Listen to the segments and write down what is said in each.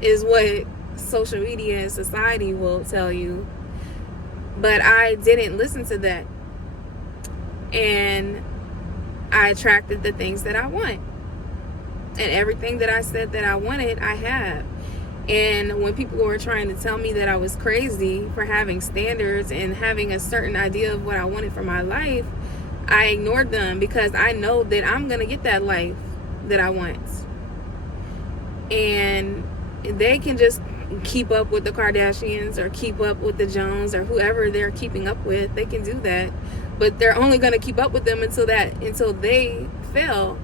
is what social media and society will tell you. But I didn't listen to that. And I attracted the things that I want. And everything that I said that I wanted, I have. And when people were trying to tell me that I was crazy for having standards and having a certain idea of what I wanted for my life, I ignored them because I know that I'm going to get that life that I want. And they can just keep up with the Kardashians or keep up with the Jones or whoever they're keeping up with. They can do that. But they're only going to keep up with them until they fail.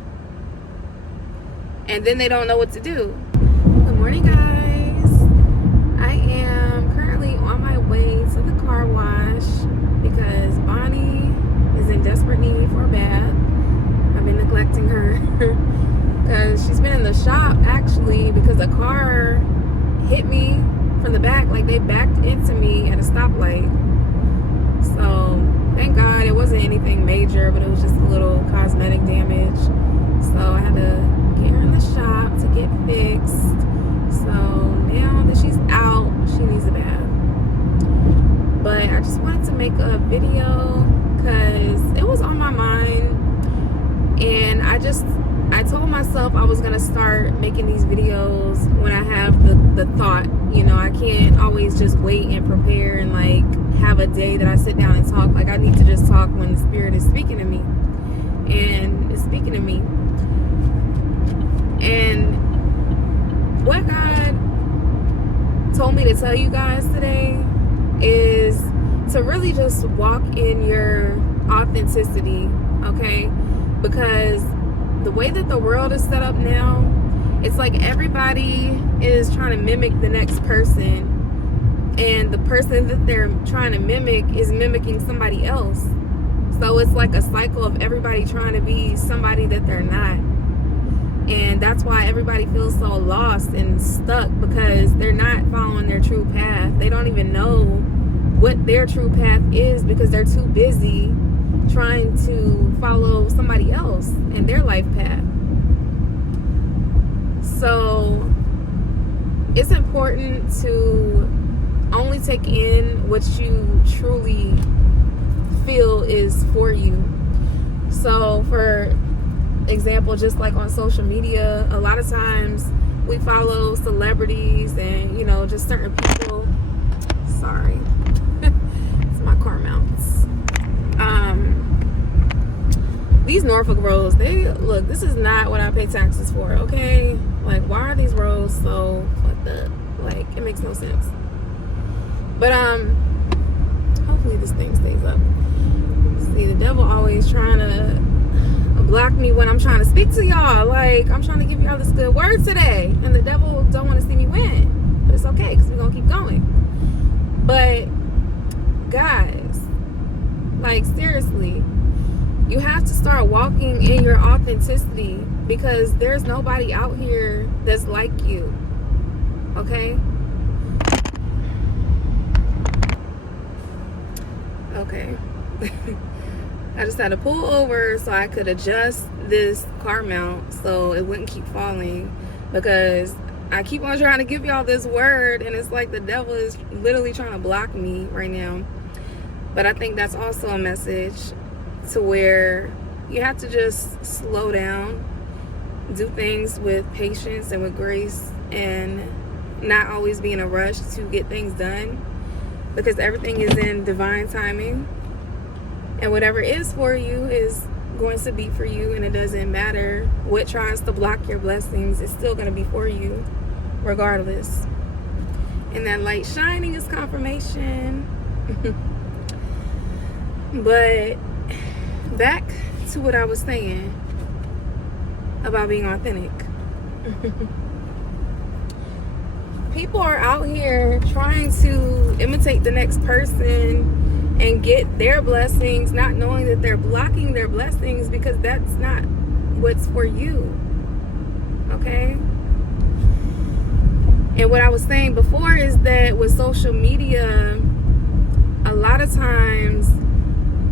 And then they don't know what to do. Good morning, guys. I am currently on my way to the car wash because Bonnie is in desperate need for a bath. I've been neglecting her because she's been in the shop actually because a car hit me from the back. Like they backed into me at a stoplight. So thank God it wasn't anything major, but it was just a little cosmetic damage. So I had to get her in the shop to get fixed. So now that she's out, she needs a bath. But I just wanted to make a video because it was on my mind. And I told myself I was going to start making these videos when I have the thought. You know, I can't always just wait and prepare and like have a day that I sit down and talk. Like I need to just talk when the Spirit is speaking to me. And it's speaking to me. And what God told me to tell you guys today is to really just walk in your authenticity, okay? Because the way that the world is set up now, it's like everybody is trying to mimic the next person, and the person that they're trying to mimic is mimicking somebody else. So it's like a cycle of everybody trying to be somebody that they're not. And that's why everybody feels so lost and stuck, because they're not following their true path. They don't even know what their true path is because they're too busy trying to follow somebody else and their life path. So it's important to only take in what you truly feel is for you. So for example, just like on social media, a lot of times we follow celebrities and, you know, just certain people. Sorry. It's my car mounts. These Norfolk roads, this is not what I pay taxes for, okay? Like, why are these roads so fucked up? Like, it makes no sense. But hopefully this thing stays up. See, the devil always trying to block me when I'm trying to speak to y'all. Like, I'm trying to give y'all this good word today, and the devil don't want to see me win. But it's okay, because we're gonna keep going. But guys, like, seriously, you have to start walking in your authenticity, because there's nobody out here that's like you. Okay? Okay. I just had to pull over so I could adjust this car mount so it wouldn't keep falling, because I keep on trying to give y'all this word, and it's like the devil is literally trying to block me right now. But I think that's also a message to where you have to just slow down, do things with patience and with grace, and not always be in a rush to get things done, because everything is in divine timing. And whatever is for you is going to be for you, and it doesn't matter what tries to block your blessings. It's still going to be for you regardless. And that light shining is confirmation. But back to what I was saying about being authentic. People are out here trying to imitate the next person and get their blessings, not knowing that they're blocking their blessings, because that's not what's for you. Okay? And what I was saying before is that with social media, a lot of times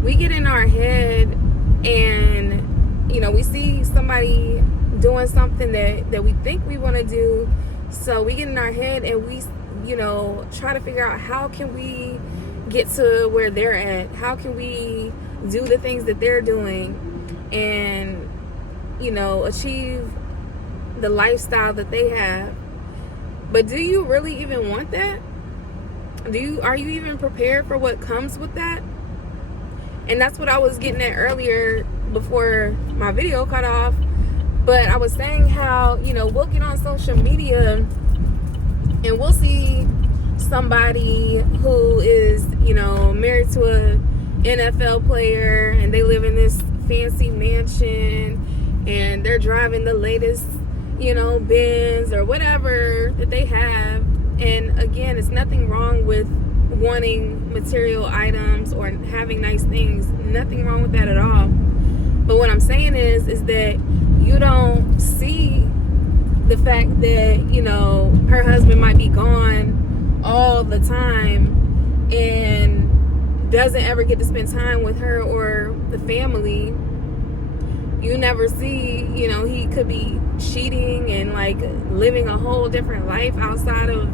we get in our head and, you know, we see somebody doing something that we think we want to do. So we get in our head and we, try to figure out how can we get to where they're at? How can we do the things that they're doing and, achieve the lifestyle that they have? But do you really even want that? Are you even prepared for what comes with that? And that's what I was getting at earlier before my video cut off. But I was saying how, we'll get on social media and we'll see somebody who is, married to a NFL player and they live in this fancy mansion and they're driving the latest, Benz or whatever that they have. And again, it's nothing wrong with wanting material items or having nice things. Nothing wrong with that at all. But what I'm saying is that you don't see the fact that, her husband might be gone all the time and doesn't ever get to spend time with her or the family. You never see, he could be cheating and like living a whole different life outside of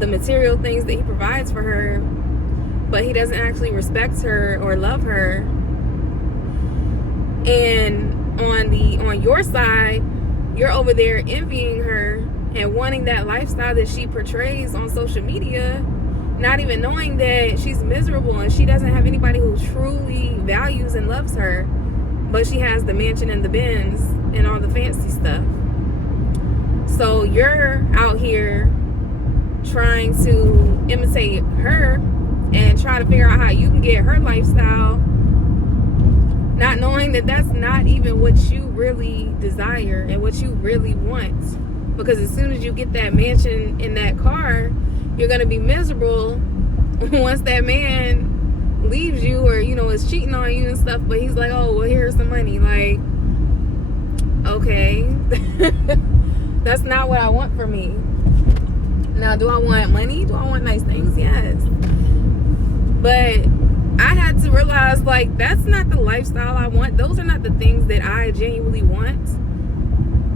the material things that he provides for her, but he doesn't actually respect her or love her. And on your side, you're over there envying her and wanting that lifestyle that she portrays on social media, not even knowing that she's miserable and she doesn't have anybody who truly values and loves her, but she has the mansion and the Benz and all the fancy stuff. So you're out here trying to imitate her and try to figure out how you can get her lifestyle, not knowing that that's not even what you really desire and what you really want. Because as soon as you get that mansion in that car, you're going to be miserable once that man leaves you or, is cheating on you and stuff. But he's like, oh, well, here's some money. Like, okay. That's not what I want for me. Now, do I want money? Do I want nice things? Yes. But I had to realize, like, that's not the lifestyle I want. Those are not the things that I genuinely want.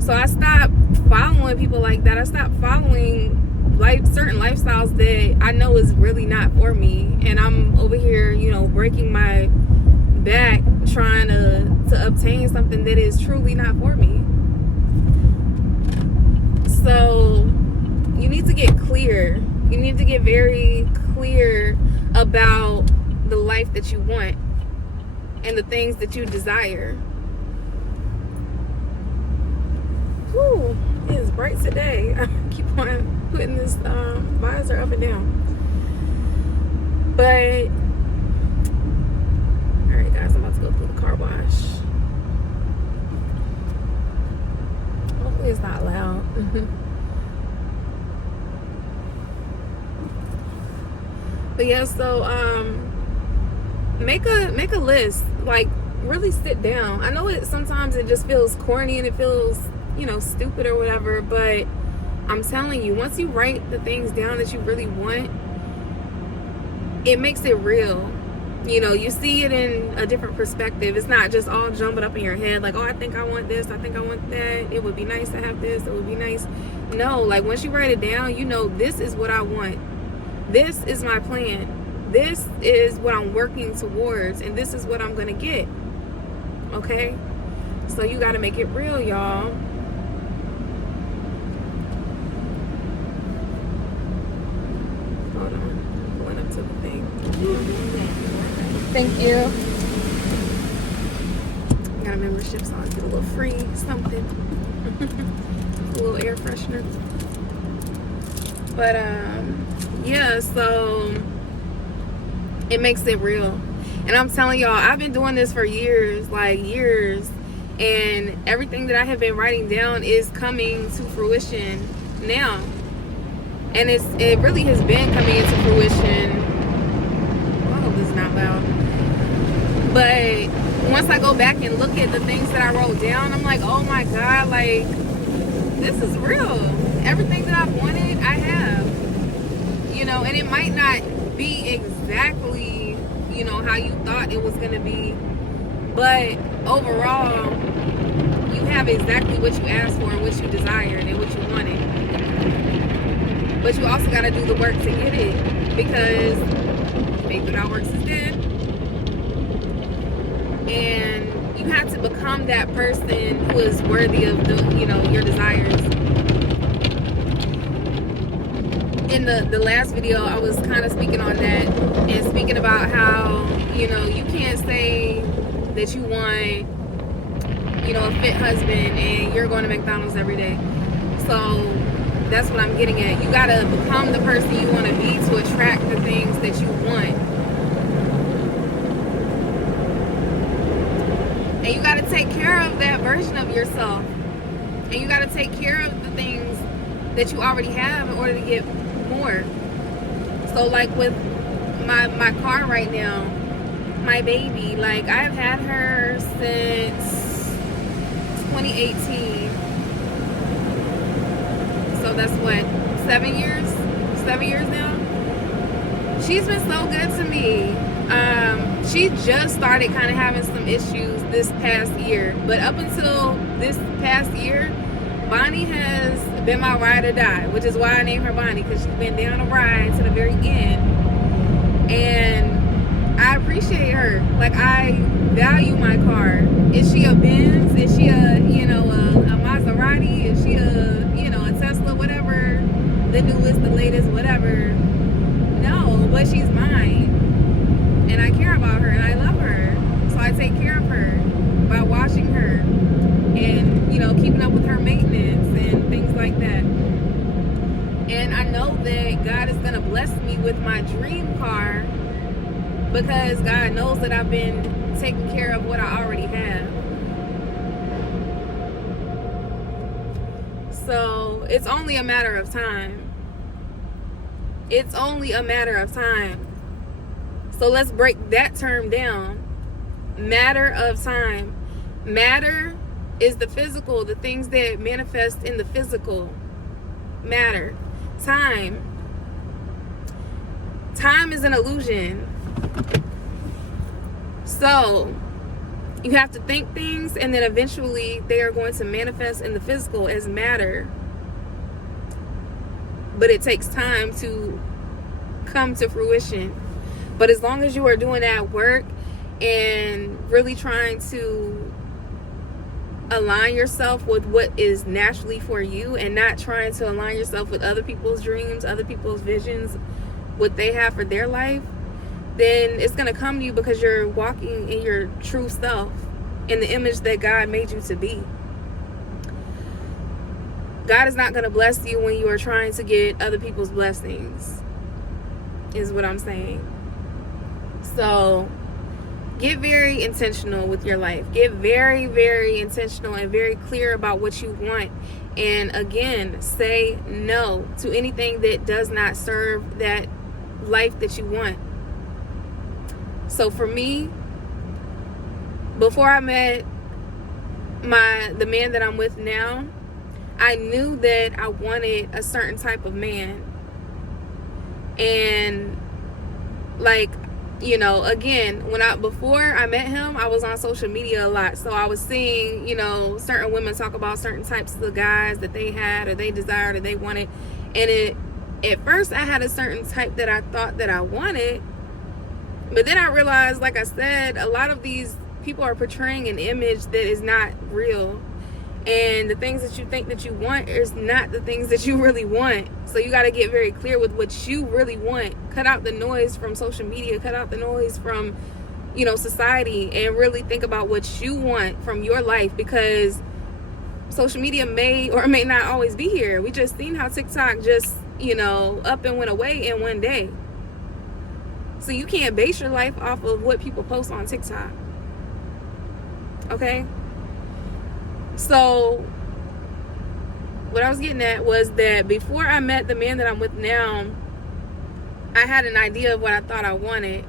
So I stopped following people like that. I stopped following certain lifestyles that I know is really not for me. And I'm over here, breaking my back trying to obtain something that is truly not for me. So you need to get clear. You need to get very clear about the life that you want and the things that you desire. Whew, it is bright today. I keep on putting this visor up and down. But, alright guys, I'm about to go through the car wash. Hopefully it's not loud. But yeah, so make a list. Like, really sit down. I know sometimes it just feels corny and it feels, stupid or whatever, but I'm telling you, once you write the things down that you really want, it makes it real. You see it in a different perspective. It's not just all jumbled up in your head like, oh, I think I want this, I think I want that, it would be nice to have this, it would be nice. No, like, once you write it down, this is what I want. This is my plan. This is what I'm working towards, and this is what I'm gonna get. Okay? So you gotta make it real, y'all. Hold on. Going up to the thing. Thank you. Got a membership, so I'll get a little free something. A little air freshener. But yeah, so it makes it real. And I'm telling y'all, I've been doing this for years, and everything that I have been writing down is coming to fruition now. And it really has been coming into fruition. I hope this is not loud. But once I go back and look at the things that I wrote down, I'm like, oh my God, like, this is real. Everything that I've wanted, I have. And it might not be exactly, how you thought it was going to be. But overall, you have exactly what you asked for and what you desired and what you wanted. but you also got to do the work to get it, because faith without works is dead. And you have to become that person who is worthy of your desires. In the last video, I was kind of speaking on that and speaking about how, you can't say that you want, a fit husband and you're going to McDonald's every day. So that's what I'm getting at. You got to become the person you want to be to attract the things that you want. And you got to take care of that version of yourself. And you got to take care of the things that you already have in order to get more. So like with my car right now, my baby, like I've had her since 2018. So that's what, 7 years? 7 years now? She's been so good to me. She just started kind of having some issues this past year. But up until this past year, Bonnie has been my ride or die, which is why I named her Bonnie, because she's been down a ride to the very end. And I appreciate her. Like, I value my car. Is she a Benz? Is she a Maserati? Is she a Tesla? Whatever, the newest, the latest, whatever. No, but she's mine. And I care about her and I love her. So I take care of her by washing her and, keeping up with her maintenance and things like that. And I know that God is going to bless me with my dream car, because God knows that I've been taking care of what I already have. So it's only a matter of time. It's only a matter of time. So let's break that term down. Matter of time. Matter is the physical, the things that manifest in the physical. Matter. Time. Time is an illusion. So you have to think things, and then eventually they are going to manifest in the physical as matter. But it takes time to come to fruition. But as long as you are doing that work and really trying to align yourself with what is naturally for you, and not trying to align yourself with other people's dreams, other people's visions, what they have for their life, then it's going to come to you, because you're walking in your true self, in the image that God made you to be. God is not going to bless you when you are trying to get other people's blessings, is what I'm saying. So get very intentional with your life. Get very, very intentional and very clear about what you want. And again, say no to anything that does not serve that life that you want. So for me, before I met the man that I'm with now, I knew that I wanted a certain type of man. And like, again, before I met him, I was on social media a lot. So I was seeing, certain women talk about certain types of guys that they had or they desired or they wanted. And at first I had a certain type that I thought that I wanted. But then I realized, like I said, a lot of these people are portraying an image that is not real. And the things that you think that you want is not the things that you really want. So you got to get very clear with what you really want. Cut out the noise from social media. Cut out the noise from, society. And really think about what you want from your life. Because social media may or may not always be here. We just seen how TikTok just, up and went away in one day. So you can't base your life off of what people post on TikTok. Okay? So what I was getting at was that before I met the man that I'm with now, I had an idea of what I thought I wanted.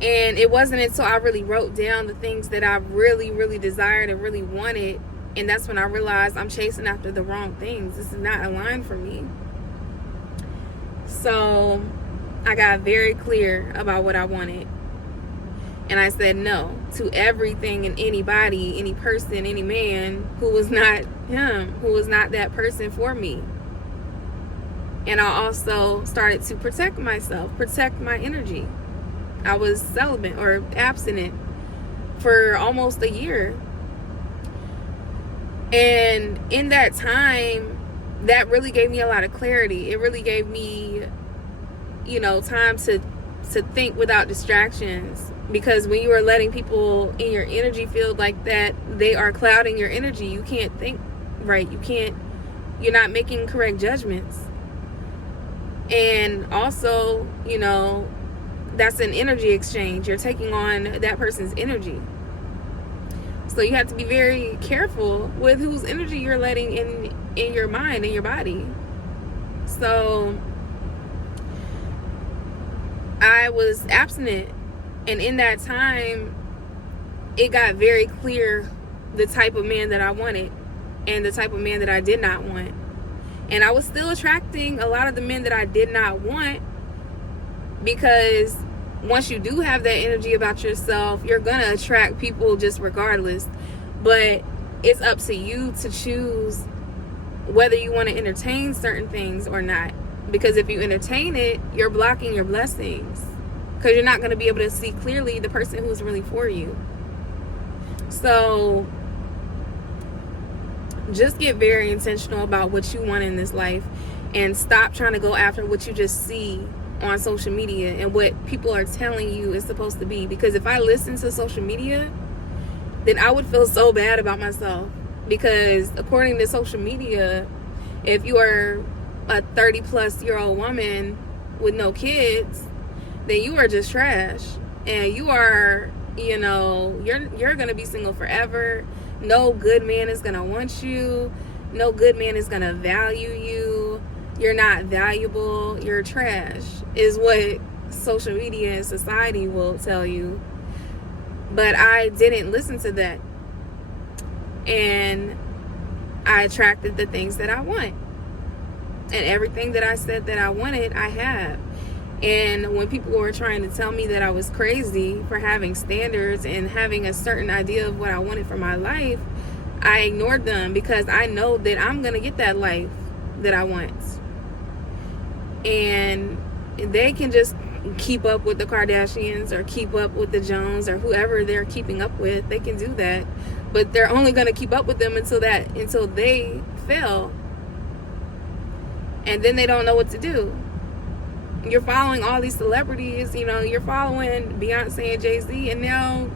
And it wasn't until I really wrote down the things that I really, really desired and really wanted. And that's when I realized I'm chasing after the wrong things. This is not aligned for me. So I got very clear about what I wanted. And I said no to everything and anybody, any person, any man who was not him, who was not that person for me. And I also started to protect myself, protect my energy. I was celibate or abstinent for almost a year. And in that time, that really gave me a lot of clarity. It really gave me, time to think without distractions. Because when you are letting people in your energy field like that, they are clouding your energy. You can't think right. You're not making correct judgments. And also, that's an energy exchange. You're taking on that person's energy. So you have to be very careful with whose energy you're letting in your mind, in your body. So I was abstinent, and in that time, it got very clear the type of man that I wanted and the type of man that I did not want. And I was still attracting a lot of the men that I did not want, because once you do have that energy about yourself, you're going to attract people just regardless. But it's up to you to choose whether you want to entertain certain things or not. Because if you entertain it, you're blocking your blessings, because you're not going to be able to see clearly the person who's really for you. So just get very intentional about what you want in this life, and stop trying to go after what you just see on social media and what people are telling you is supposed to be. Because if I listen to social media, then I would feel so bad about myself. Because according to social media, if you are a 30-plus-year-old woman with no kids, then you are just trash, and you are, you're gonna be single forever. No good man is gonna want you. No good man is gonna value you. You're not valuable. You're trash, is what social media and society will tell you. But I didn't listen to that, and I attracted the things that I want, and everything that I said that I wanted, I have. And when people were trying to tell me that I was crazy for having standards and having a certain idea of what I wanted for my life, I ignored them, because I know that I'm going to get that life that I want. And they can just keep up with the Kardashians or keep up with the Jones or whoever they're keeping up with. They can do that, but they're only going to keep up with them until they fail. And then they don't know what to do. You're following all these celebrities, you're following Beyonce and Jay-Z, and now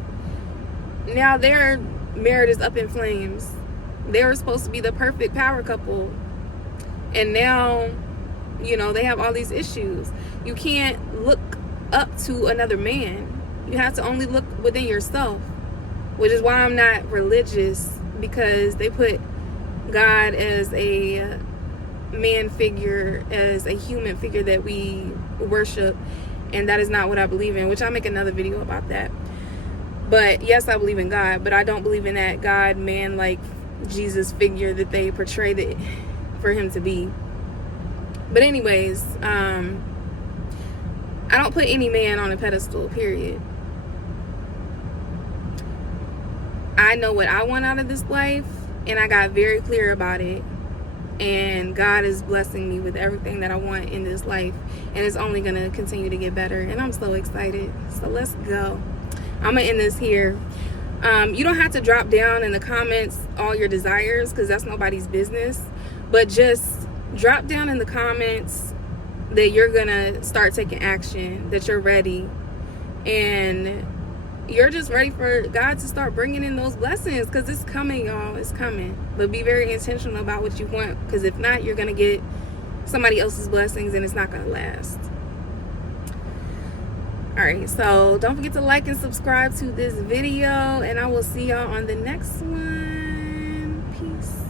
their marriage is up in flames. They were supposed to be the perfect power couple, and now, they have all these issues. You can't look up to another man. You have to only look within yourself, which is why I'm not religious, because they put God as a man figure, as a human figure that we worship, and that is not what I believe in, which I'll make another video about that. But yes, I believe in God, but I don't believe in that God man like Jesus figure that they portrayed it for him to be. But anyways, I don't put any man on a pedestal, period. I know what I want out of this life, and I got very clear about it. And God is blessing me with everything that I want in this life, and it's only going to continue to get better, and I'm so excited. So let's go. I'm going to end this here. You don't have to drop down in the comments all your desires, because that's nobody's business, but just drop down in the comments that you're going to start taking action, that you're ready, and you're just ready for God to start bringing in those blessings, because it's coming, y'all. It's coming. But be very intentional about what you want, because if not, you're going to get somebody else's blessings, and it's not going to last. All right, so don't forget to like and subscribe to this video, and I will see y'all on the next one. Peace.